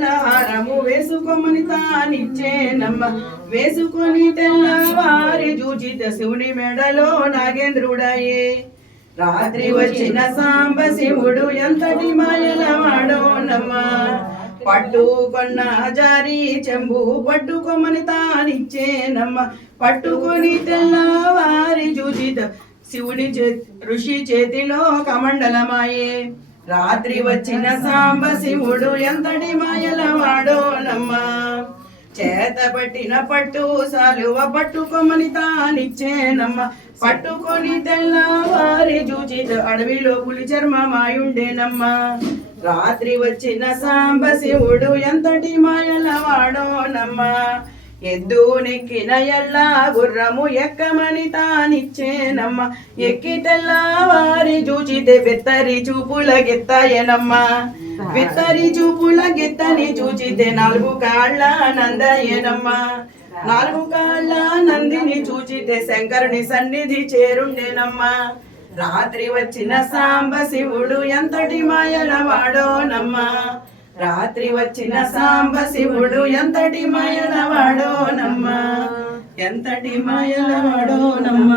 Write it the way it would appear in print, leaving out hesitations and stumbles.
ముళ్ళ హారము వేసుకోమని తానిచ్చేనమ్మ వేసుకొని తెల్లవారి చూచిత శివుని మెడలో నాగేంద్రుడయే రాత్రి వచ్చిన సాంబ శివుడు ఎంతటి మాయలవాడోనమ్మ పట్టుకొన్న జారి చెంబు పట్టుకోమని తానిచ్చేనమ్మ పట్టుకొని తెల్లవారి చూచిత శివుని ఋషి చేతిలో కమండలమాయే రాత్రి వచ్చిన సాంబ శివుడు ఎంతటి మాయలవాడోనమ్మ చేతబట్టిన పట్టు సాలువ పట్టుకోమని తానిచ్చేనమ్మ పట్టుకొని తెల్లవారి చూచిత అడవిలో పులి చర్మమాయుండేనమ్మ రాత్రి వచ్చిన సాంబ శివుడు ఎంతటి మాయలవాడోనమ్మ ఎద్దు నెక్కిన ఎల్లా గుర్రము ఎక్కమని తానిచ్చేనమ్మ ఎక్కి తెల్లవారి చూచితే బెత్తరి చూపుల గెత్తాయనమ్మ బెత్తరి చూపుల గెత్తని చూచితే 4 కాళ్ళ నందయ్యనమ్మ 4 కాళ్ళ నందిని చూచితే శంకరుని సన్నిధి చేరుండేనమ్మ రాత్రి వచ్చిన సాంబ శివుడు ఎంతటి మాయలవాడోనమ్మ రాత్రి వచ్చిన సాంబ శివుడు ఎంతటి మాయలవాడోనమ్మ ఎంతటి మాయలవాడోనమ్మ